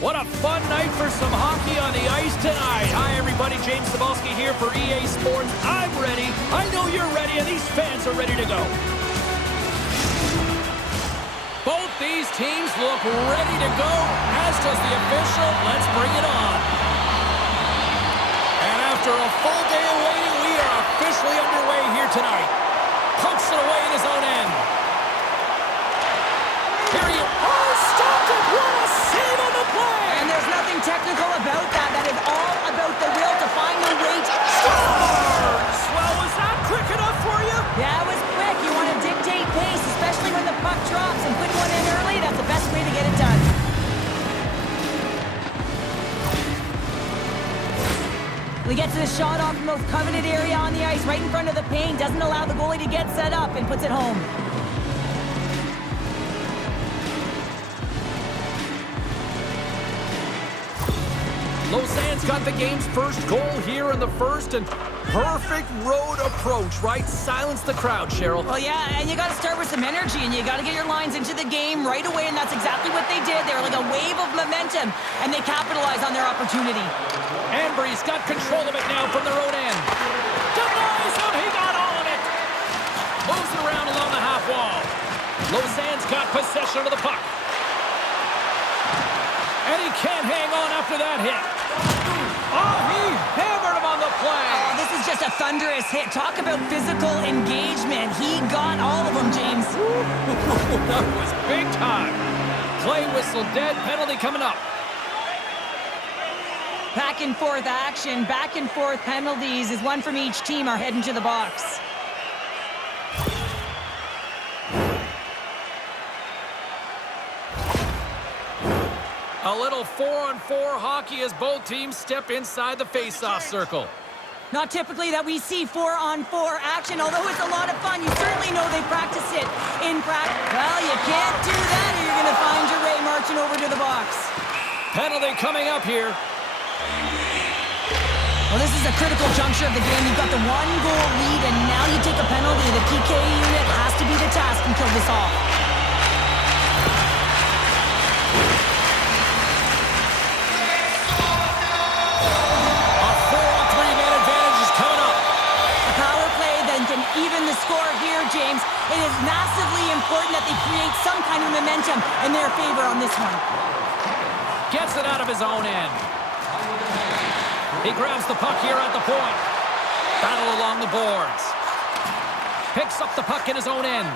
What a fun night for some hockey on the ice tonight. Hi, everybody. James Cebulski here for EA Sports. I'm ready. I know you're ready, and these fans are ready to go. Both these teams look ready to go, as does the official. Let's bring it on. And after a full day of waiting, we are officially underway here tonight. Pokes it away in his own end. Here he is. Oh, stopped it. What a save on the play. And there's nothing technical about that. That is all about the will to find your way to... Scores! Well, was that quick enough for you? Yeah, it was quick. You want to dictate pace, especially when the puck drops, and put one in early. That's the best way to get it done. He gets the shot off the most coveted area on the ice, right in front of the paint, doesn't allow the goalie to get set up, and puts it home. Lausanne's got the game's first goal here in the first, and perfect road approach, right? Silence the crowd, Cheryl. Well, yeah, and you got to start with some energy, and you got to get your lines into the game right away, and that's exactly what they did. They were like a wave of momentum, and they capitalized on their opportunity. Ambri's got control of it now from their own end. Denies him, he got all of it. Moves it around along the half wall. Lausanne's got possession of the puck. And he can't hang on after that hit. Oh, he hammered him on the play. Oh, this is just a thunderous hit. Talk about physical engagement. He got all of them, James. That was big time. Play whistle dead, penalty coming up. Back and forth action, back and forth penalties as one from each team are heading to the box. A little 4-on-4 hockey as both teams step inside the face-off circle. Not typically that we see 4-on-4 action, although it's a lot of fun. You certainly know they practice it in practice. Well, you can't do that or you're going to find your way marching over to the box. Penalty coming up here. Well, this is a critical juncture of the game. You've got the one-goal lead, and now you take a penalty. The PK unit has to be the task and kill this off. Even the score here, James. It is massively important that they create some kind of momentum in their favor on this one. Gets it out of his own end. He grabs the puck here at the point. Battle along the boards. Picks up the puck in his own end.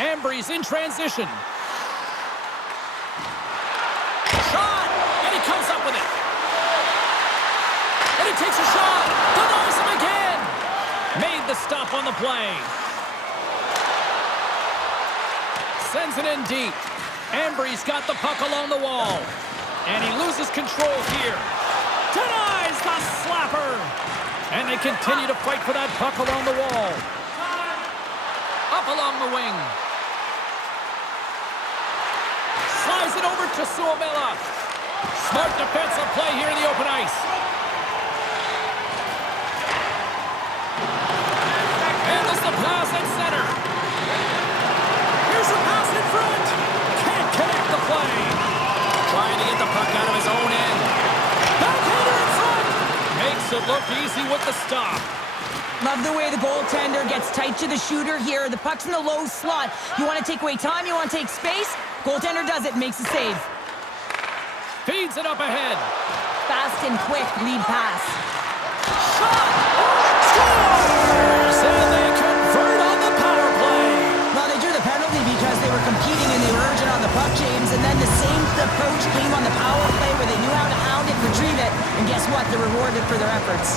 Ambri's in transition. Shot! And he comes up with it. And he takes a shot. Denies him again. Made the stop on the play. Sends it in deep. Ambri's got the puck along the wall. And he loses control here. Denies the slapper. And they continue to fight for that puck along the wall. Up along the wing. Slides it over to Suomela. Smart defensive play here in the open ice. Handles the pass at center. Here's a pass in front. Can't connect the play. Trying to get the puck out of his own end. Backhander in front. Makes it look easy with the stop. Love the way the goaltender gets tight to the shooter here. The puck's in the low slot. You want to take away time, you want to take space. Goaltender does it, makes a save. Feeds it up ahead. Fast and quick lead pass. Shot! Scores! And they convert on the power play. Well, they drew the penalty because they were competing and they were urgent on the puck, James. And then the same approach came on the power play where they knew how to hound it, retrieve it. And guess what? They're rewarded for their efforts.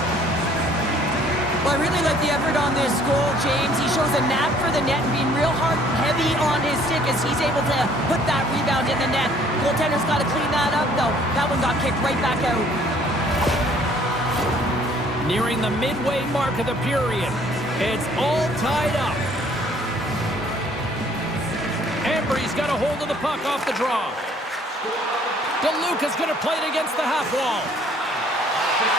Well, I really like the effort on this goal, James. He shows a knack for the net and being real hard and heavy on his stick as he's able to put that rebound in the net. Goaltender's got to clean that up, though. That one got kicked right back out. Nearing the midway mark of the period. It's all tied up. Ambri's got a hold of the puck off the draw. DeLuca's going to play it against the half wall.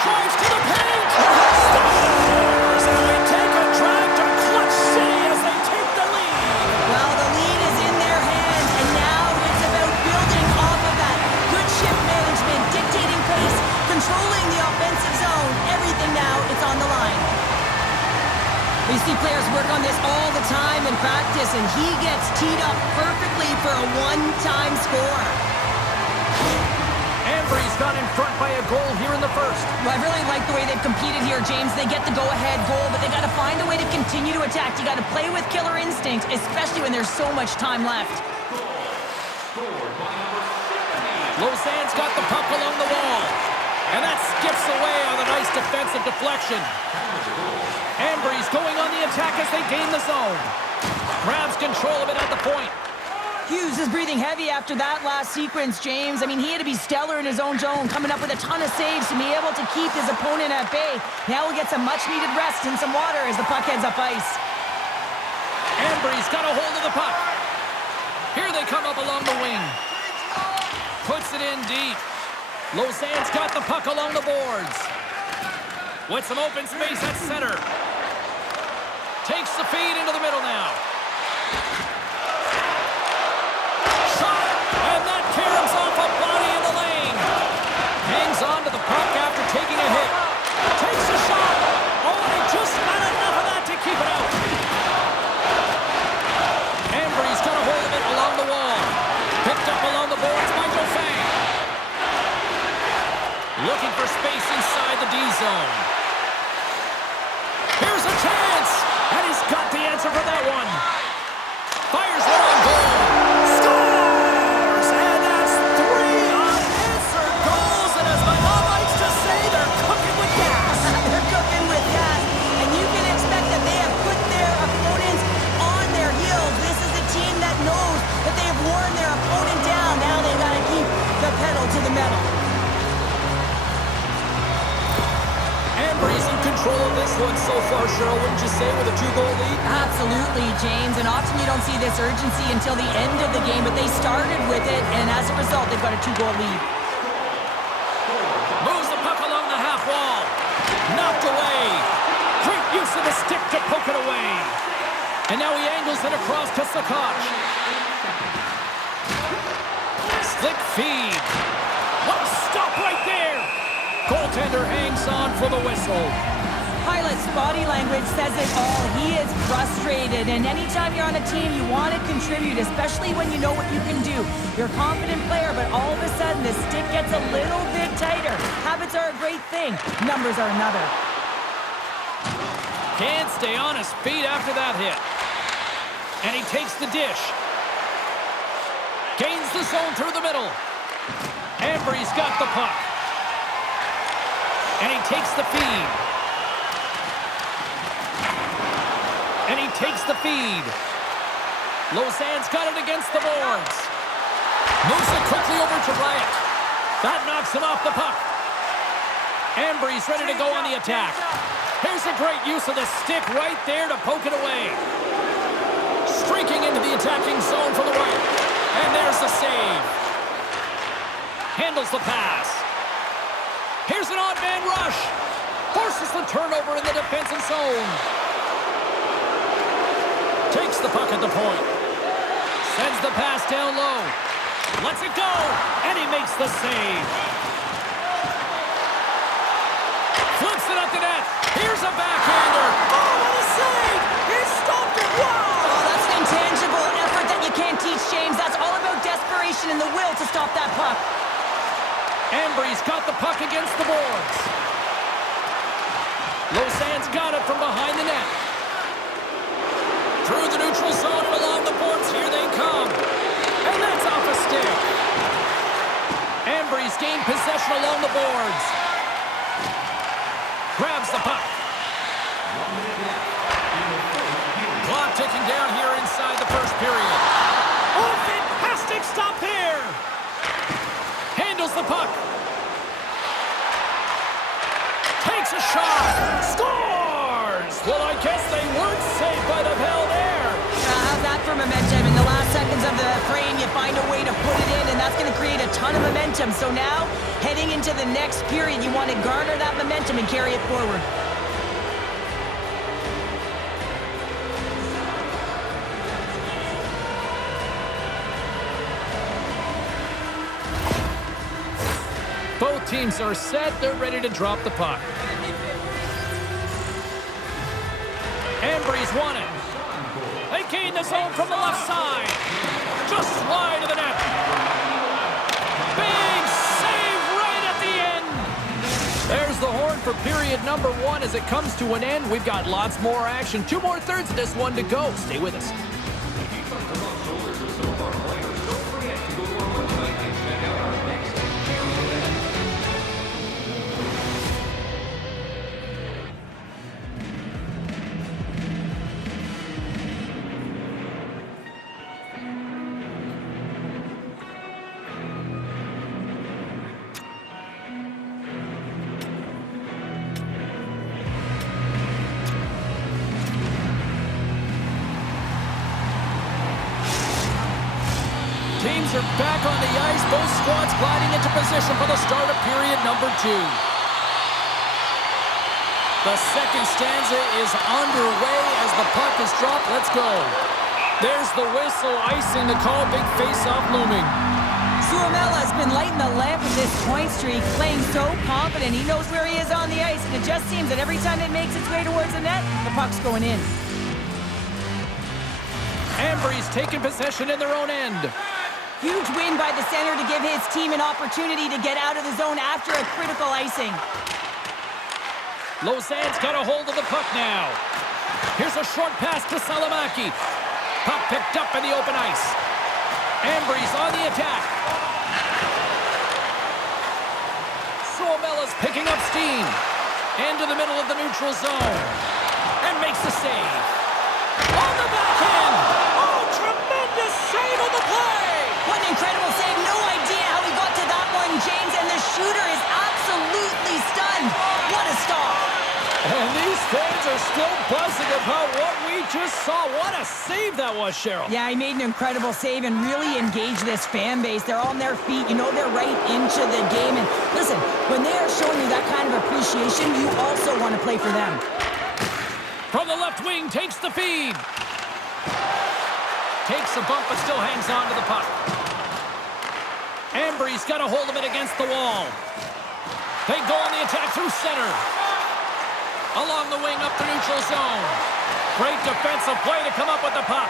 Drives to the paint. Scores! And they take a drive to Clutch City as they take the lead. Well, the lead is in their hands, and now it's about building off of that. time in practice, and he gets teed up perfectly for a one-time score. Ambry's got in front by a goal here in the first. Well, I really like the way they've competed here, James. They get the go-ahead goal, but they got to find a way to continue to attack. You got to play with killer instinct, especially when there's so much time left. Lausanne's got the puck along the wall. And that skips away on a nice defensive deflection. Ambry's going on the attack as they gain the zone. Grabs control of it at the point. Hughes is breathing heavy after that last sequence, James. I mean, he had to be stellar in his own zone, coming up with a ton of saves to be able to keep his opponent at bay. Now he'll get some much-needed rest and some water as the puck heads up ice. Ambry's got a hold of the puck. Here they come up along the wing. Puts it in deep. Lausanne's got the puck along the boards. With some open space at center. Takes the feed into the middle now. Shot! And that caroms off a body in the lane. Hangs on to the puck after taking a hit. Takes a shot. Oh, and he just had enough of that to keep it out. Ambry's got a hold of it along the wall. Picked up along the boards by Goalies. Looking for space inside the D zone. Here's a chance! And he's got the answer for that one. Fires one on goal. Scores! And that's 3 unanswered goals. And as my mom likes to say, they're cooking with gas. They're cooking with gas. And you can expect that they have put their opponents on their heels. This is a team that knows that they have worn their opponent down. Now they've got to keep the pedal to the metal. Ambry's in control of this one so far, Cheryl, wouldn't you say, with a 2-goal lead? Absolutely, James. And often you don't see this urgency until the end of the game, but they started with it, and as a result, they've got a 2-goal lead. Moves the puck along the half wall. Knocked away. Great use of the stick to poke it away. And now he angles it across to Spacek. Slick feed. What a stop right there. Goaltender hangs on for the whistle. Pilot's body language says it all. He is frustrated, and anytime you're on a team, you want to contribute, especially when you know what you can do. You're a confident player, but all of a sudden, the stick gets a little bit tighter. Habits are a great thing. Numbers are another. Can't stay on his feet after that hit. And he takes the dish. Gains the zone through the middle. Ambry's got the puck. And he takes the feed. And he takes the feed. Lausanne's got it against the boards. Moves it quickly over to Bryant. That knocks him off the puck. Ambry's ready to go on the attack. Here's a great use of the stick right there to poke it away. Streaking into the attacking zone from the right. And there's the save. Handles the pass. Here's an odd man rush. Forces the turnover in the defensive zone. Takes the puck at the point. Sends the pass down low. Lets it go. And he makes the save. Flips it up the net. Here's a backhander. Oh, what a save. He stopped it. Wow. Oh, that's an intangible effort that you can't teach, James. That's all about desperation and the will to stop that puck. Ambry's got the puck against the boards. Lausanne's got it from behind the net. Through the neutral zone and along the boards, here they come. And that's off a stick. Ambry's gained possession along the boards. Grabs the puck. Clock ticking down here inside the first period. Oh, fantastic stop there. Handles the puck. Takes a shot. Scores! Well, I guess they weren't safe by the bell there. How's that for momentum? In the last seconds of the frame, you find a way to put it in, and that's going to create a ton of momentum. So now, heading into the next period, you want to garner that momentum and carry it forward. Both teams are set. They're ready to drop the puck. Ambry's won it. They gain the zone from the left side. Just wide of the net. Big save right at the end. There's the horn for period number 1 as it comes to an end. We've got lots more action. 2 more thirds of this one to go. Stay with us. Teams are back on the ice. Both squads gliding into position for the start of period number 2. The second stanza is underway as the puck is dropped. Let's go. There's the whistle, icing the call. Big face-off looming. Suomela has been lighting the lamp with this point streak, playing so confident. He knows where he is on the ice, and it just seems that every time it makes its way towards the net, the puck's going in. Ambry's taking possession in their own end. Huge win by the center to give his team an opportunity to get out of the zone after a critical icing. Lausanne's got a hold of the puck now. Here's a short pass to Salomaki. Puck picked up in the open ice. Ambry's on the attack. Suomela's picking up steam. Into the middle of the neutral zone. And makes the save. On the backhand. Oh, tremendous save on the play. What an incredible save. No idea how he got to that one, James, and the shooter is absolutely stunned. What a stop. And these fans are still buzzing about what we just saw. What a save that was, Cheryl. Yeah, he made an incredible save and really engaged this fan base. They're on their feet. You know, they're right into the game. And listen, when they are showing you that kind of appreciation, you also want to play for them. From the left wing, takes the feed. Takes a bump, but still hangs on to the puck. Ambry's got a hold of it against the wall. They go on the attack through center. Along the wing, up the neutral zone. Great defensive play to come up with the puck.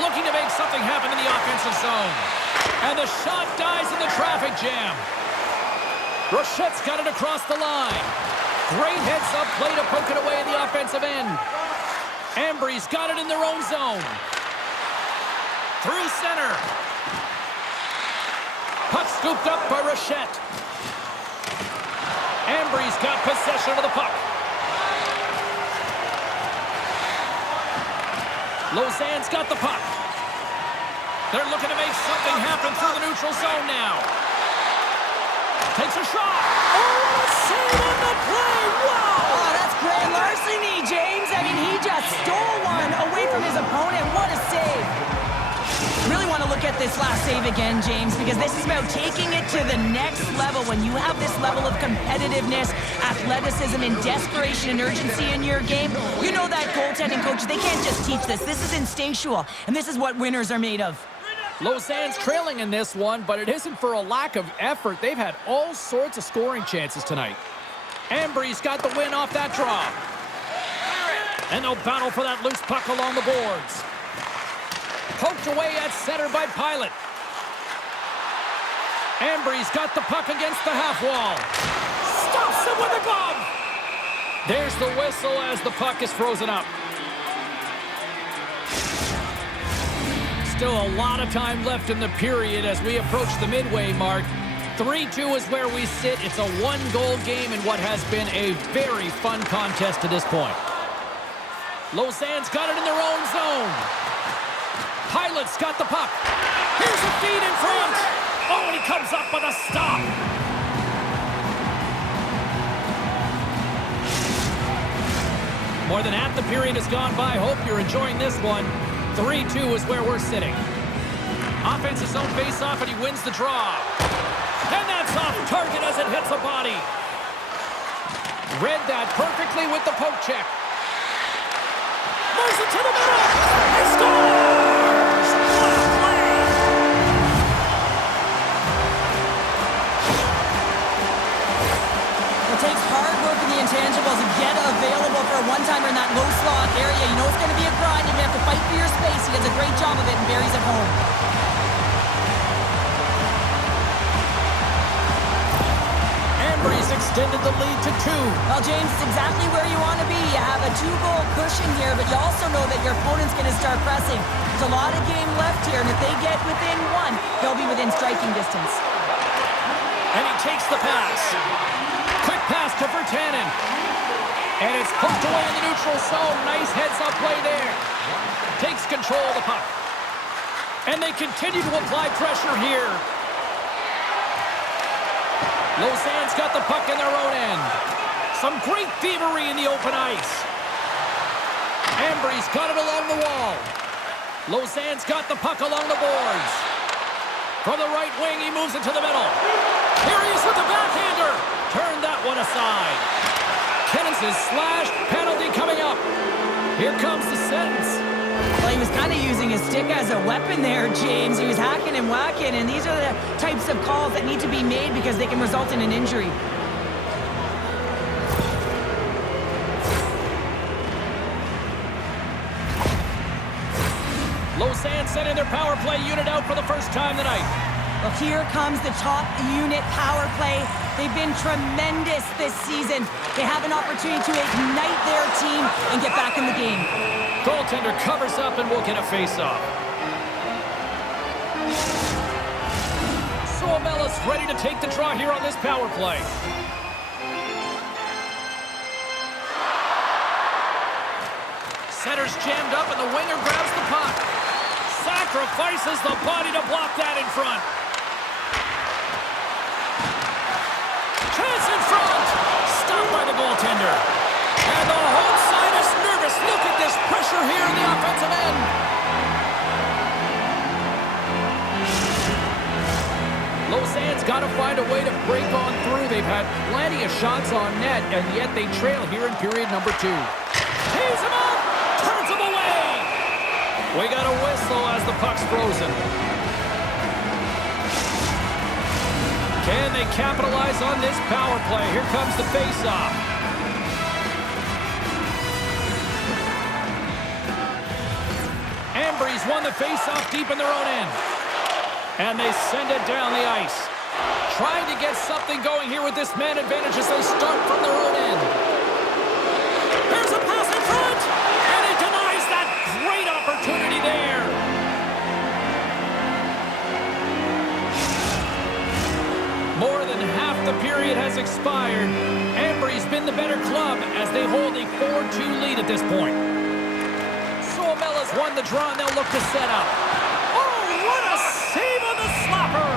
Looking to make something happen in the offensive zone. And the shot dies in the traffic jam. Rochette's got it across the line. Great heads-up play to poke it away in the offensive end. Ambry's got it in their own zone. Through center. Puck scooped up by Rochette. Ambry's got possession of the puck. Lausanne's got the puck. They're looking to make something happen through the neutral zone now. Takes a shot. Oh, what a save on the play. Wow. Oh, that's grand larceny, James. I mean, he just stole one away from his opponent. What a save. Really want to look at this last save again, James, because this is about taking it to the next level. When you have this level of competitiveness, athleticism, and desperation and urgency in your game, you know that goaltending coach, they can't just teach this. This is instinctual, and this is what winners are made of. Lausanne's trailing in this one, but it isn't for a lack of effort. They've had all sorts of scoring chances tonight. Ambry's got the win off that draw. And they'll battle for that loose puck along the boards. Poked away at center by Pilot. Ambry's got the puck against the half wall. Stops him with a glove. There's the whistle as the puck is frozen up. Still a lot of time left in the period as we approach the midway mark. 3-2 is where we sit. It's a one-goal game in what has been a very fun contest to this point. Lausanne's got it in their own zone. Pilot's got the puck. Here's a feed in front. Oh, and he comes up with a stop. More than half the period has gone by. Hope you're enjoying this one. 3-2 is where we're sitting. Offensive zone face-off, and he wins the draw. And that's off target as it hits a body. Read that perfectly with the poke check. Moves it to the middle. He scores! What a play! It takes hard work in the intangibles get available for a one-timer in that low slot area. You know it's going to be a grind. You're going to have to fight for your space. He does a great job of it, and Barry's at home. Ambry's extended the lead to 2. Well, James, it's exactly where you want to be. You have a 2-goal cushion here, but you also know that your opponent's going to start pressing. There's a lot of game left here, and if they get within 1, they'll be within striking distance. And he takes the pass. Quick pass to Virtanen. And it's poked away in the neutral zone. Nice heads-up play there. Takes control of the puck. And they continue to apply pressure here. Lausanne's got the puck in their own end. Some great thievery in the open ice. Ambry's got it along the wall. Lausanne's got the puck along the boards. From the right wing, he moves it to the middle. Here he is with the backhander. Turn that one aside. Kenins is slashed. Penalty coming up. Here comes the sentence. Well, he was kind of using his stick as a weapon there, James. He was hacking and whacking, and these are the types of calls that need to be made because they can result in an injury. Lausanne sending their power play unit out for the first time tonight. Well, here comes the top unit power play. They've been tremendous this season. They have an opportunity to ignite their team and get back in the game. Goaltender covers up and will get a face-off. Suomela's ready to take the draw here on this power play. Center's jammed up and the winger grabs the puck. Sacrifices the body to block that in front. Chance in front. Stopped by the goaltender. And the home side is nervous. Look at this pressure here in the offensive end. Lausanne's got to find a way to break on through. They've had plenty of shots on net, and yet they trail here in period number 2. Tees him up. Turns him away. We got a whistle as the puck's frozen. Can they capitalize on this power play? Here comes the face-off. Ambry's won the face-off deep in their own end. And they send it down the ice. Trying to get something going here with this man advantage as they start from their own end. There's a pass in front! And he denies that great opportunity there. More than half the period has expired. Ambry's been the better club as they hold a 4-2 lead at this point. Suomela's won the draw and they'll look to set up. Oh, what a save on the slapper!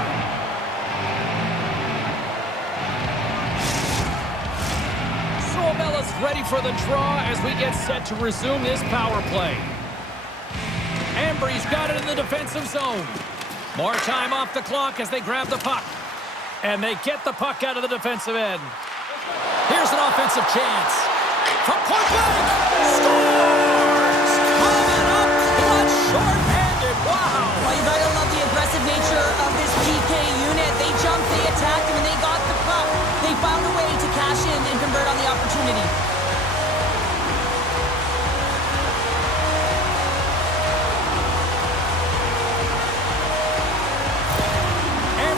Suomela's ready for the draw as we get set to resume this power play. Ambry's got it in the defensive zone. More time off the clock as they grab the puck. And they get the puck out of the defensive end. Here's an offensive chance. From point blank. Scores! Coming up clutch, short-handed. Wow! Well, you gotta love the aggressive nature of this PK unit. They jumped, they attacked, and they got the puck. They found a way to cash in and convert on the opportunity.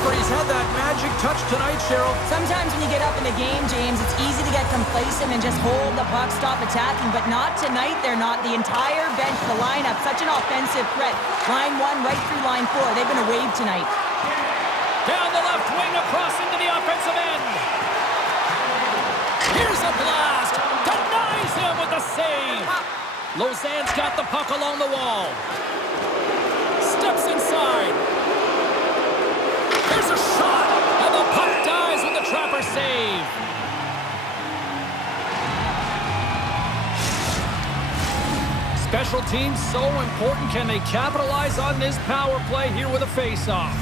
He's had that magic touch tonight, Cheryl. Sometimes when you get up in the game, James, it's easy to get complacent and just hold the puck, stop attacking, but not tonight. They're not. The entire bench, the lineup, such an offensive threat. Line 1 right through line 4. They've been a wave tonight. Down the left wing, across into the offensive end. Here's a blast. Denies him with the save. Lausanne's got the puck along the wall. Steps inside. There's a shot, and the puck dies with the trapper save. Special teams so important. Can they capitalize on this power play here with a face-off?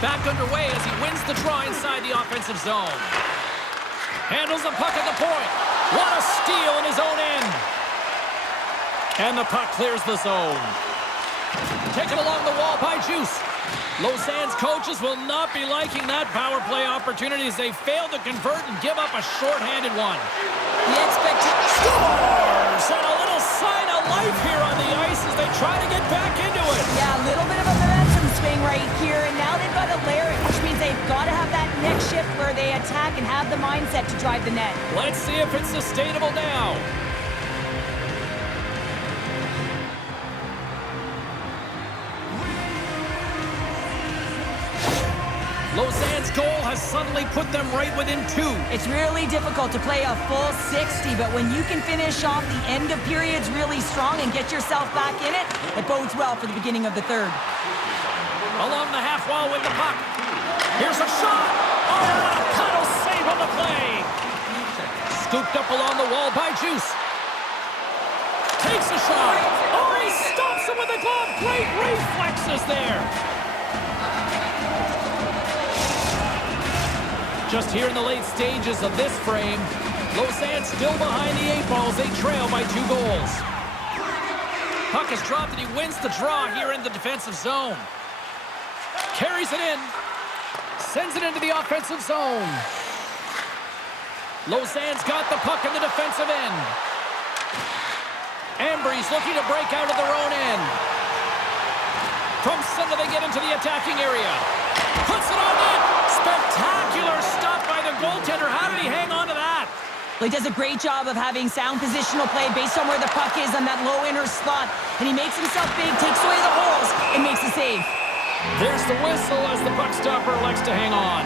Back underway as he wins the draw inside the offensive zone. Handles the puck at the point. What a steal in his own end. And the puck clears the zone. Taken along the wall by Hughes. Lausanne's coaches will not be liking that power play opportunity as they fail to convert and give up a short-handed one. The expectation Scores! And a little sign of life here on the ice as they try to get back into it. Yeah, a little bit of a momentum swing right here, and now they've got to layer it, which means they've got to have that next shift where they attack and have the mindset to drive the net. Let's see if it's sustainable now. Lausanne's goal has suddenly put them right within 2. It's really difficult to play a full 60, but when you can finish off the end of periods really strong and get yourself back in it, it bodes well for the beginning of the third. Along the half wall with the puck. Here's a shot. Oh, what a tunnel save on the play. Scooped up along the wall by Juice. Takes a shot. Oh, he stops him with a glove. Great reflexes there. Just here in the late stages of this frame, Lausanne still behind the 8 balls. They trail by 2 goals. Puck is dropped and he wins the draw here in the defensive zone. Carries it in. Sends it into the offensive zone. Lausanne's got the puck in the defensive end. Ambry's looking to break out of their own end. From center they get into the attacking area. Puts it on net. Spectacular stop by the goaltender. How did he hang on to that? Well, he does a great job of having sound positional play based on where the puck is on that low inner slot. And he makes himself big, takes away the holes, and makes the save. There's the whistle as the puck stopper elects to hang on.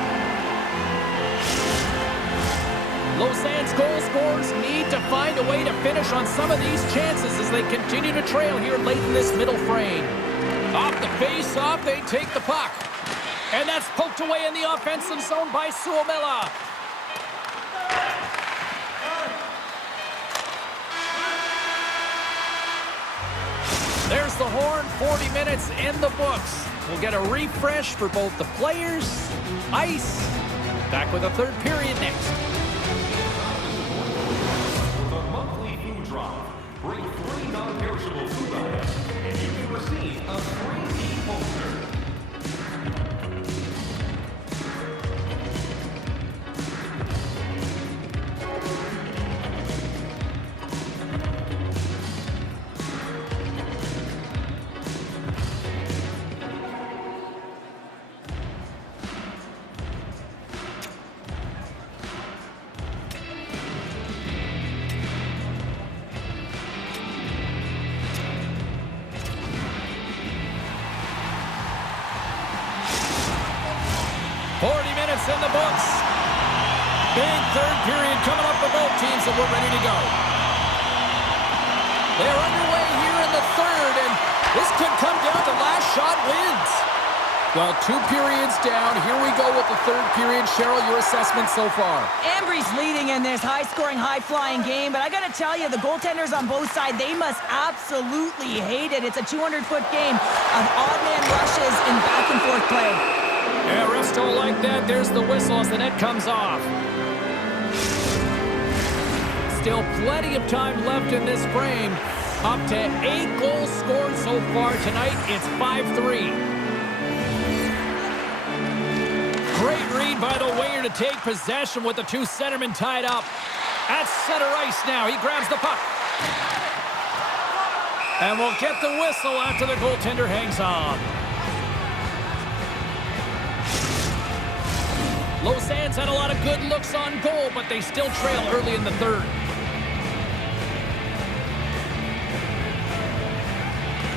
Lausanne's goal scorers need to find a way to finish on some of these chances as they continue to trail here late in this middle frame. Off the face-off, they take the puck. And that's poked away in the offensive zone by Suomela. There's the horn, 40 minutes in the books. We'll get a refresh for both the players, ice. Back with a third period next. With a monthly food drive, bring 3 non-perishable food items, and you can receive a free poster. In the books. Big third period coming up for both teams, and we're ready to go. They're underway here in the third, and this could come down to last shot wins. Well, 2 periods down. Here we go with the third period. Cheryl, your assessment so far? Ambry's leading in this high-scoring, high-flying game, but I got to tell you, the goaltenders on both sides, they must absolutely hate it. It's a 200-foot game of odd-man rushes and back-and-forth play. Yeah, refs don't like that. There's the whistle as the net comes off. Still plenty of time left in this frame. Up to 8 goals scored so far tonight. It's 5-3. Great read by the winger to take possession with the 2 centermen tied up. At center ice now. He grabs the puck. And we'll get the whistle after the goaltender hangs on. Lausanne's had a lot of good looks on goal, but they still trail early in the third.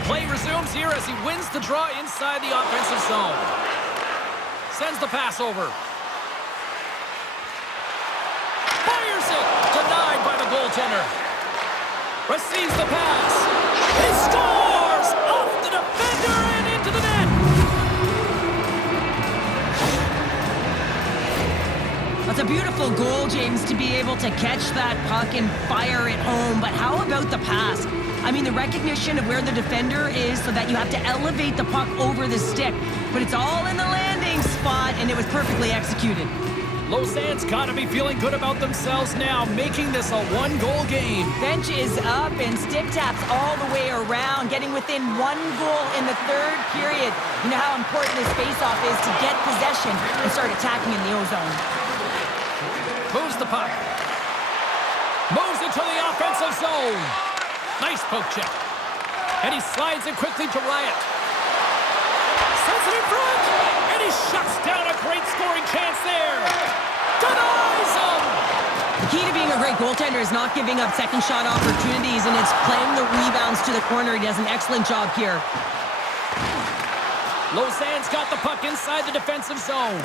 Play resumes here as he wins the draw inside the offensive zone. Sends the pass over. Fires it! Denied by the goaltender. Receives the pass. He scores! Off the defender and into the net! It's a beautiful goal, James, to be able to catch that puck and fire it home. But how about the pass? I mean, the recognition of where the defender is so that you have to elevate the puck over the stick. But it's all in the landing spot, and it was perfectly executed. Lausanne's got to be feeling good about themselves now, making this a one-goal game. Bench is up and stick taps all the way around, getting within 1 goal in the third period. You know how important this face-off is to get possession and start attacking in the O-zone. Moves the puck. Moves into the offensive zone. Nice poke check. And he slides it quickly to Riot. Sends it in front. And he shuts down a great scoring chance there. Denies him. The key to being a great goaltender is not giving up second shot opportunities, and it's playing the rebounds to the corner. He does an excellent job here. Lausanne's got the puck inside the defensive zone.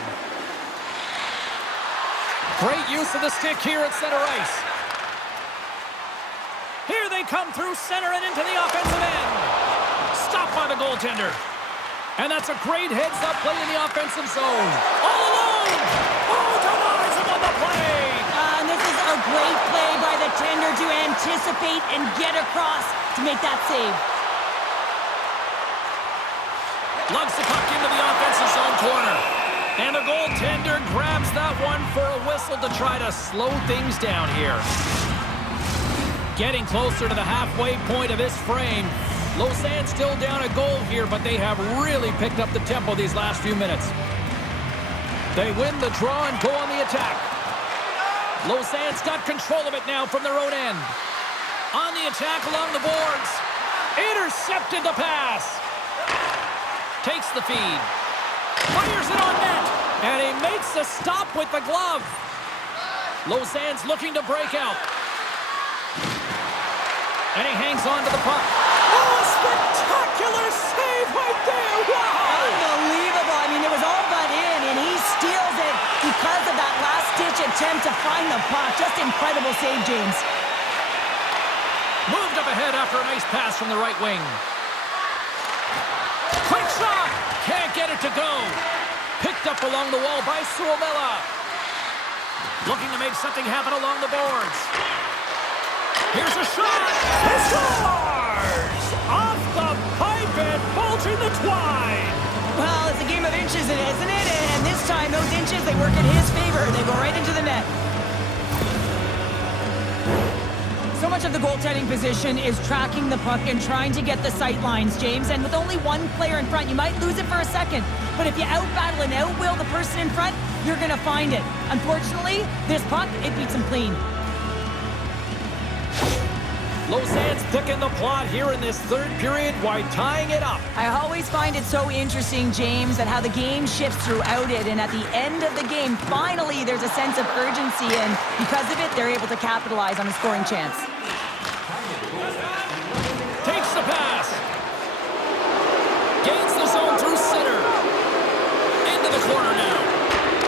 Great use of the stick here at center ice. Here they come through center and into the offensive end. Stopped by the goaltender. And that's a great heads-up play in the offensive zone. All alone! Oh, denies him on the play! And this is a great play by the tender to anticipate and get across to make that save. Lugs the puck into the offensive zone corner. And the goaltender grabs that one for a whistle to try to slow things down here. Getting closer to the halfway point of this frame. Lausanne still down a goal here, but they have really picked up the tempo these last few minutes. They win the draw and go on the attack. Lausanne's got control of it now from their own end. On the attack along the boards. Intercepted the pass. Takes the feed. Fires it on net. And he makes the stop with the glove. Lausanne's looking to break out. And he hangs on to the puck. Oh, spectacular save right there! Wow! Unbelievable. I mean, it was all but in, and he steals it because of that last-ditch attempt to find the puck. Just incredible save, James. Moved up ahead after a nice pass from the right wing. Quick shot! Can't get it to go. Picked up along the wall by Suomela. Looking to make something happen along the boards. Here's a shot! He scores! Off the pipe and bulging the twine! Well, it's a game of inches, isn't it? And this time, those inches, they work in his favor. They go right into the net. So much of the goaltending position is tracking the puck and trying to get the sight lines, James. And with only one player in front, you might lose it for a second. But if you out-battle and out-will the person in front, you're going to find it. Unfortunately, this puck, it beats him clean. Lausanne's picking the plot here in this third period while tying it up. I always find it so interesting, James, at how the game shifts throughout it. And at the end of the game, finally, there's a sense of urgency. And because of it, they're able to capitalize on a scoring chance. Takes the pass. Gains the zone through center. Into the corner now.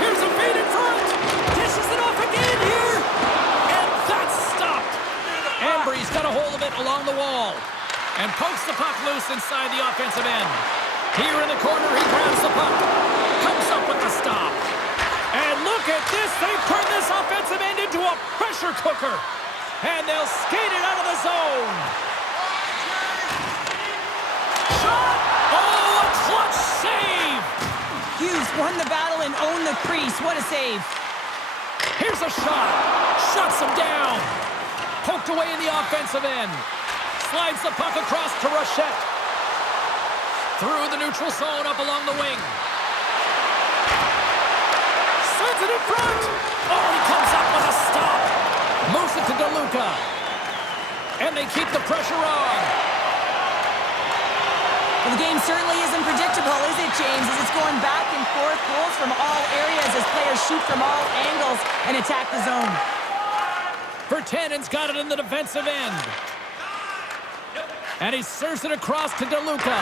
Here's a feed in front. Dishes it off again here. And that's stopped. Ambri's got a hold of it along the wall. And pokes the puck loose inside the offensive end. Here in the corner, he grabs the puck. Comes up with the stop. And look at this. They turn this offensive end into a pressure cooker. And they'll skate it out of the zone. Shot! Oh, a clutch save! Hughes won the battle and owned the crease. What a save. Here's a shot. Shuts him down. Poked away in the offensive end. Slides the puck across to Rochette. Through the neutral zone up along the wing. Sends it in front. Oh, he comes up with a stop. Moves it to Luca. And they keep the pressure on. Well, the game certainly isn't predictable, is it, James? As it's going back and forth, goals from all areas as players shoot from all angles and attack the zone. Virtanen's got it in the defensive end. And he serves it across to DeLuca.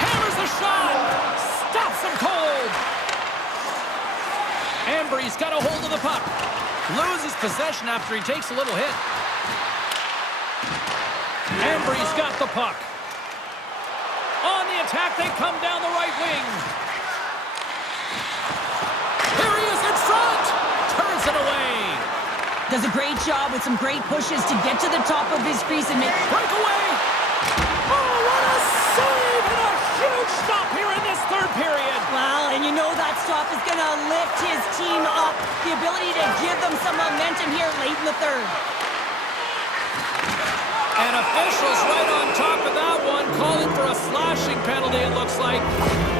Hammers the shot. Stops him cold. Ambri's got a hold of the puck. Loses possession after he takes a little hit. Ambri's got the puck. On the attack, they come down the right wing. Here he is in front. Turns it away. Does a great job with some great pushes to get to the top of his crease and make... Breakaway! Oh, what a save and a huge stop here in this third period! Well, and you know that that stop is going to lift his team up. The ability to give them some momentum here late in the third. And officials right on top of that one, calling for a slashing penalty, it looks like.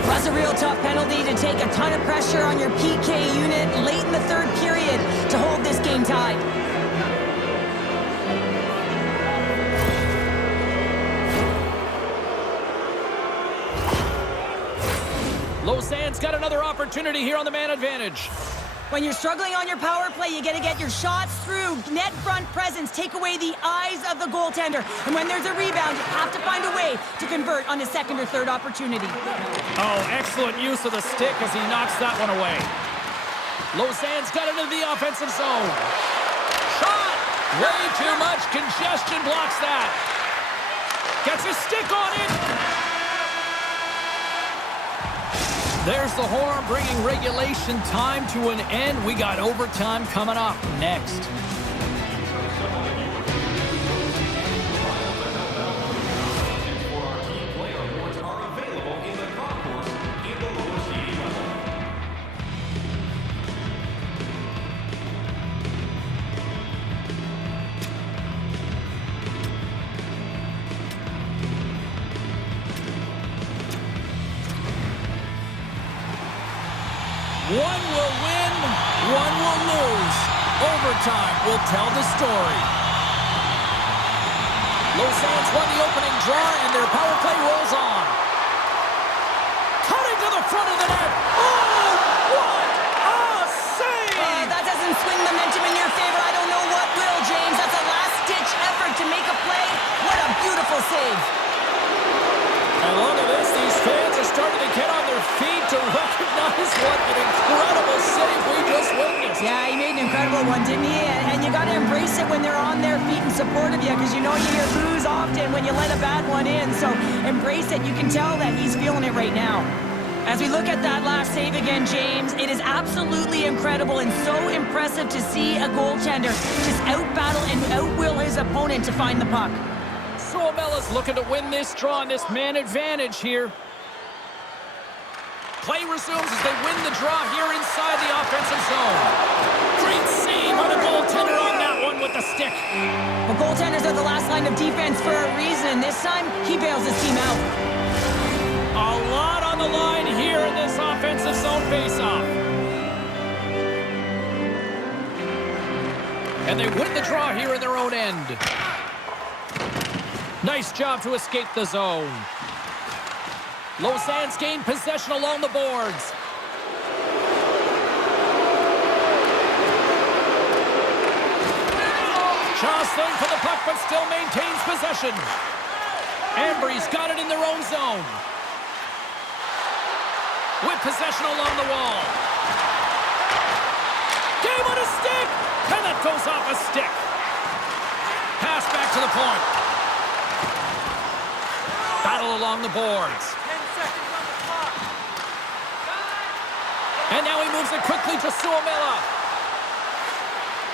That's a real tough penalty to take a ton of pressure on your PK unit late in the third period to hold this game tied. Lausanne's got another opportunity here on the man advantage. When you're struggling on your power play, you got to get your shots through. Net front presence, take away the eyes of the goaltender. And when there's a rebound, you have to find a way to convert on a second or third opportunity. Oh, excellent use of the stick as he knocks that one away. Lausanne's got it into the offensive zone. Shot! Way too much congestion blocks that. Gets his stick on it. There's the horn, bringing regulation time to an end. We got overtime coming up next. One will win, one will lose. Overtime will tell the story. Lausanne's won the opening draw, and their power play rolls on. Cutting to the front of the net. Oh, what a save! That doesn't swing momentum in your favor. I don't know what will, James. That's a last-ditch effort to make a play. What a beautiful save. And look at this, these fans are starting to get on their feet to recognize what an incredible save we just witnessed. Yeah, he made an incredible one, didn't he? And you got to embrace it when they're on their feet in support of you, because you know you hear boos often when you let a bad one in. So embrace it. You can tell that he's feeling it right now. As we look at that last save again, James, it is absolutely incredible and so impressive to see a goaltender just out-battle and out-will his opponent to find the puck. Suomela's looking to win this draw on this man advantage here. Play resumes as they win the draw here inside the offensive zone. Great save on the goaltender on that one with the stick. Well, goaltenders are the last line of defense for a reason. This time, he bails his team out. A lot on the line here in this offensive zone faceoff. And they win the draw here in their own end. Nice job to escape the zone. Lausanne's gained possession along the boards. Jostling for the puck, but still maintains possession. Ambri's got it in their own zone. With possession along the wall. Game on a stick! And that goes off a stick. Pass back to the point. Battle along the boards. 10 seconds on the clock. And now he moves it quickly to Suomela.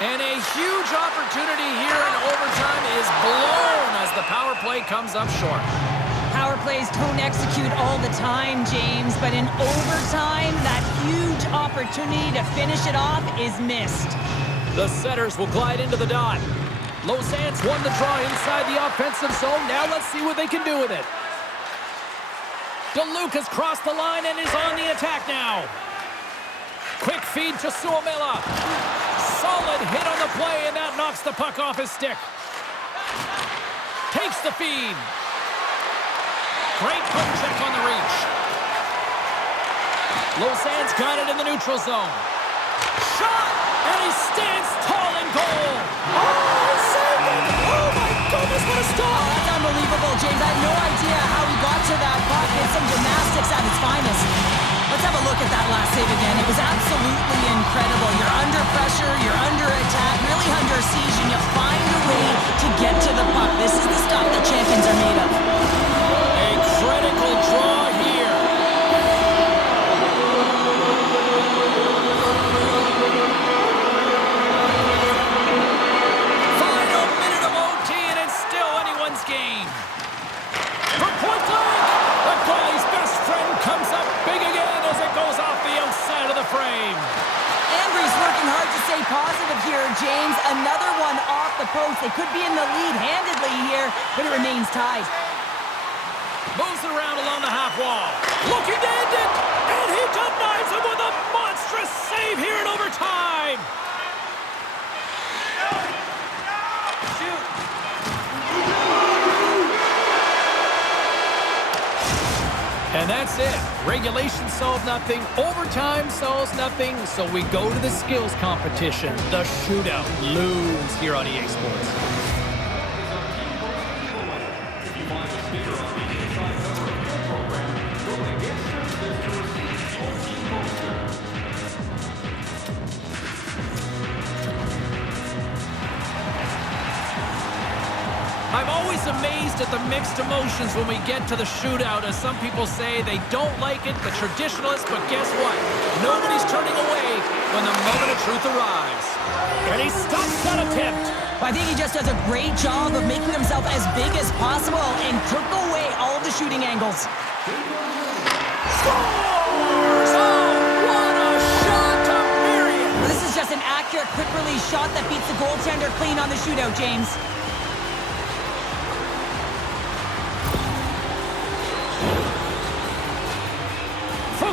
And a huge opportunity here in overtime is blown as the power play comes up short. Power plays don't execute all the time, James, but in overtime, that huge opportunity to finish it off is missed. The setters will glide into the dot. Lausanne's won the draw inside the offensive zone. Now let's see what they can do with it. Luca's crossed the line and is on the attack now. Quick feed to Suomela. Solid hit on the play, and that knocks the puck off his stick. Takes the feed. Great puck check on the reach. Lausanne's got it in the neutral zone. Shot! And he stands tall in goal. Oh, saved it! Oh my goodness, what a stop! Oh, that's unbelievable, James. I have no idea how he got to that puck. It's some gymnastics at its finest. Let's have a look at that last save again. It was absolutely incredible. You're under pressure, you're under attack, really under siege, and you find a way to get to the puck. This is the stuff that champions are made of. A critical draw here. Final minute of OT, and it's still anyone's game. From point blank, the goalie's best friend comes up big again as it goes off the outside game. Ambry's working hard to stay positive here, James. Another one off the post. They could be in the lead handedly here, but it remains tied. Moves it around along the half wall. Looking to end it, and he denies him with a monstrous save here in overtime. Shoot. And that's it. Regulation solved nothing. Overtime solves nothing. So we go to the skills competition. The shootout looms here on EA Sports. I'm always amazed at the mixed emotions when we get to the shootout. As some people say, they don't like it, the traditionalists, but guess what? Nobody's turning away when the moment of truth arrives. And he stops that attempt. I think he just does a great job of making himself as big as possible and took away all of the shooting angles. Scores! Oh, what a shot to bury it! This is just an accurate, quick-release shot that beats the goaltender clean on the shootout, James.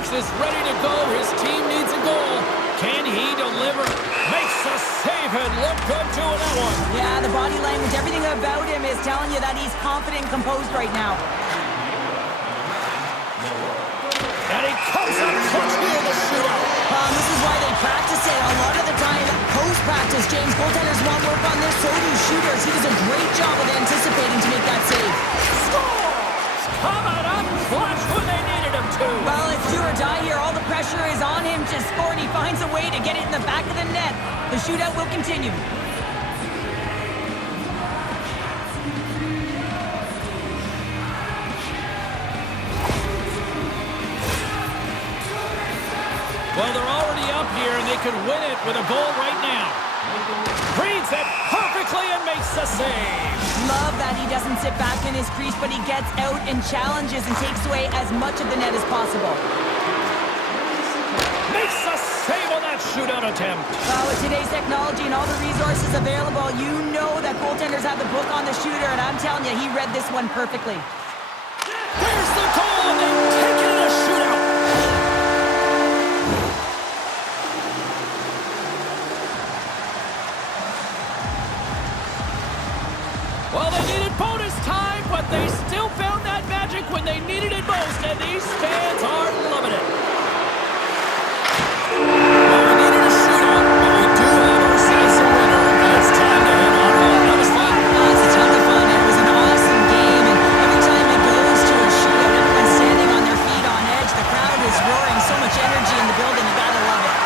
Is ready to go. His team needs a goal. Can he deliver? Makes a save and look good doing that one. Yeah, the body language, everything about him is telling you that he's confident and composed right now. And he comes up clutch here in the shootout. This is why they practice it. A lot of the time, post-practice, James, goaltenders want work on this, so do shooters. He does a great job of anticipating to make that save. Scores! Coming up clutch when they needed him to. Well, it's do or die here. All the pressure is on him to score, and he finds a way to get it in the back of the net. The shootout will continue. Well, they're already up here, and they could win it with a goal right now. Reads it perfectly and makes the save. Love that he doesn't sit back in his crease, but he gets out and challenges and takes away as much of the net as possible. Makes a save on that shootout attempt. Well, with today's technology and all the resources available, you know that goaltenders have the book on the shooter, and I'm telling you, he read this one perfectly. There's the goal, and they take it in a shootout. Well, they needed bonus time, but they still found that magic when they needed it most, and these fans are loving it. Well, we needed a shootout, but we do have ourselves a winner. It's time to head on home. That was fun. It's a ton of fun. It was an awesome game, and every time it goes to a shootout, everyone's standing on their feet on edge. The crowd is roaring, so much energy in the building. You gotta love it.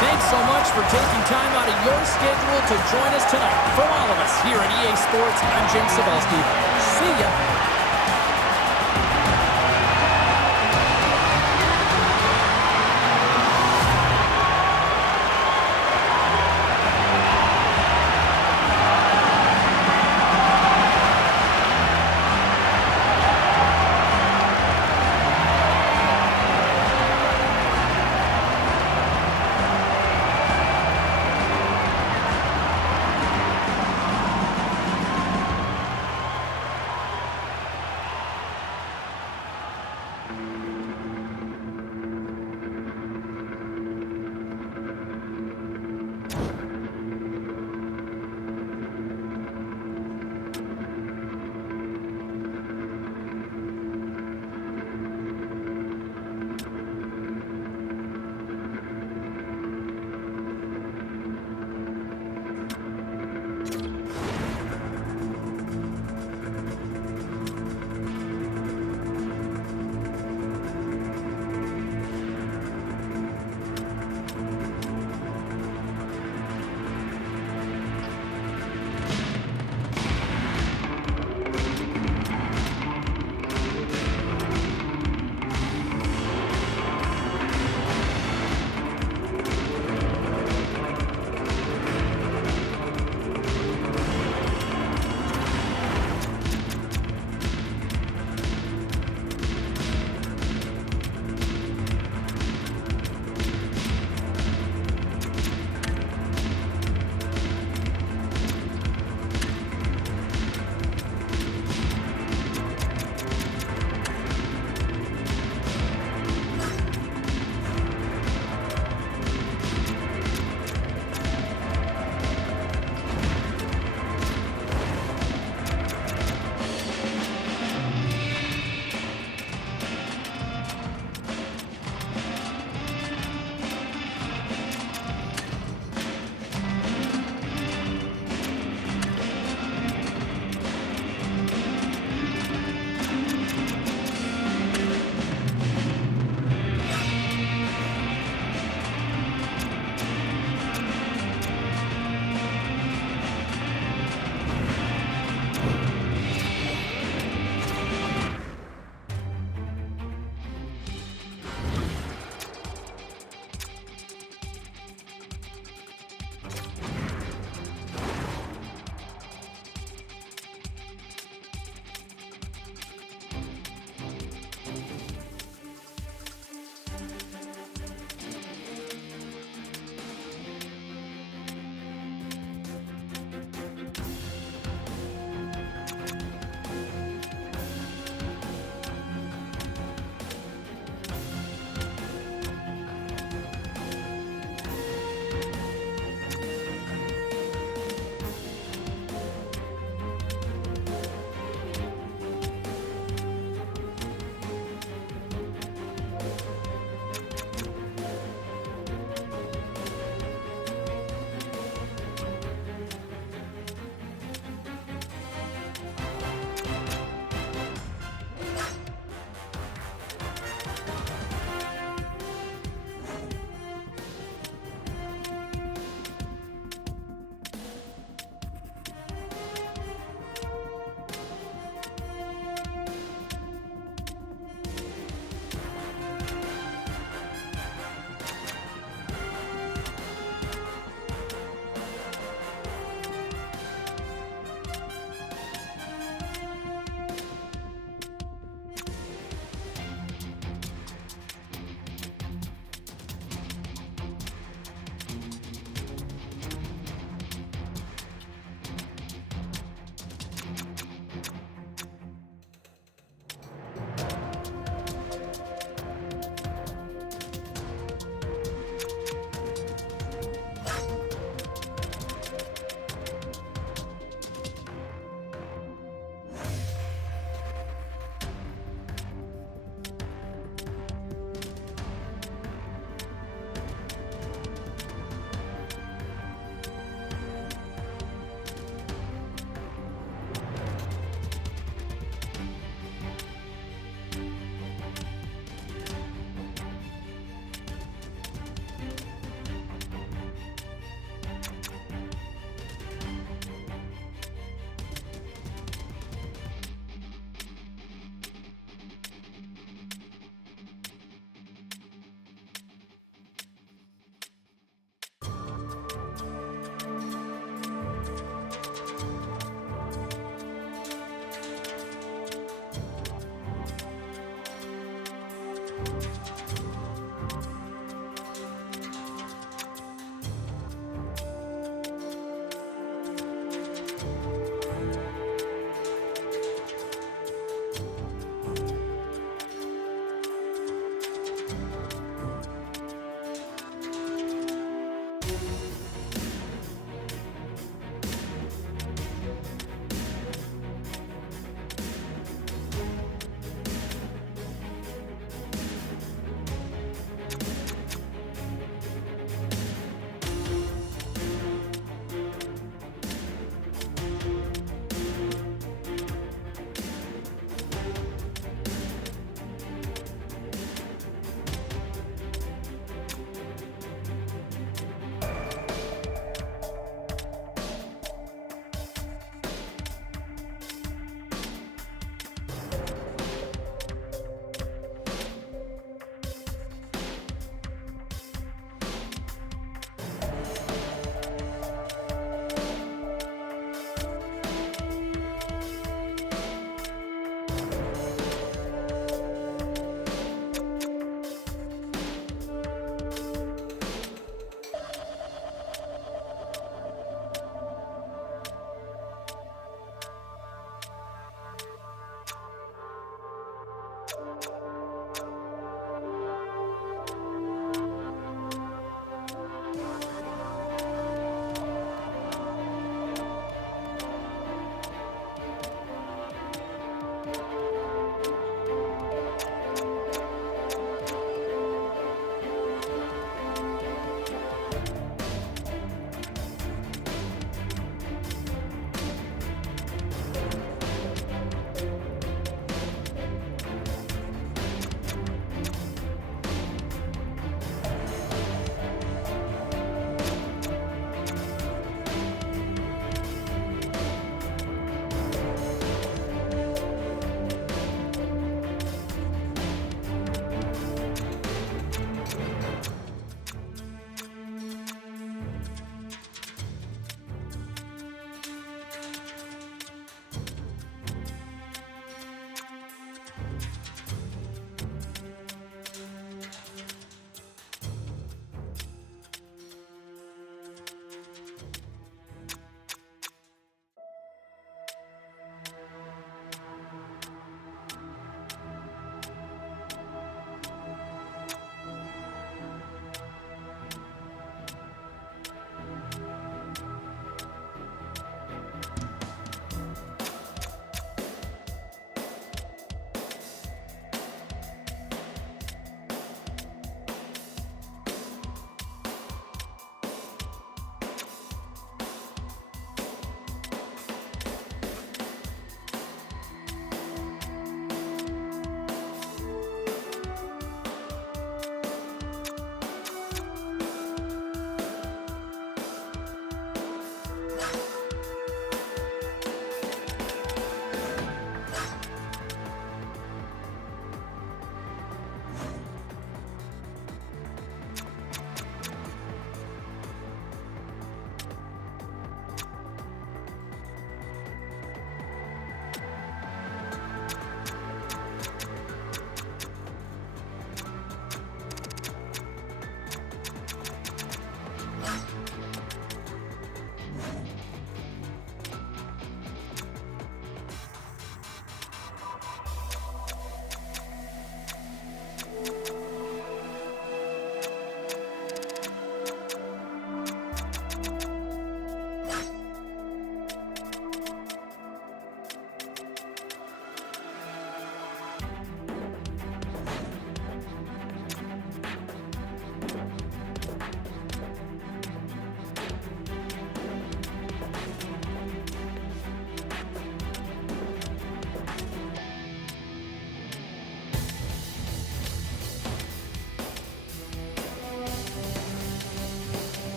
Thanks so much for taking time out of your schedule to join us tonight. From all of us here at EA Sports, I'm James Cebulski. See ya.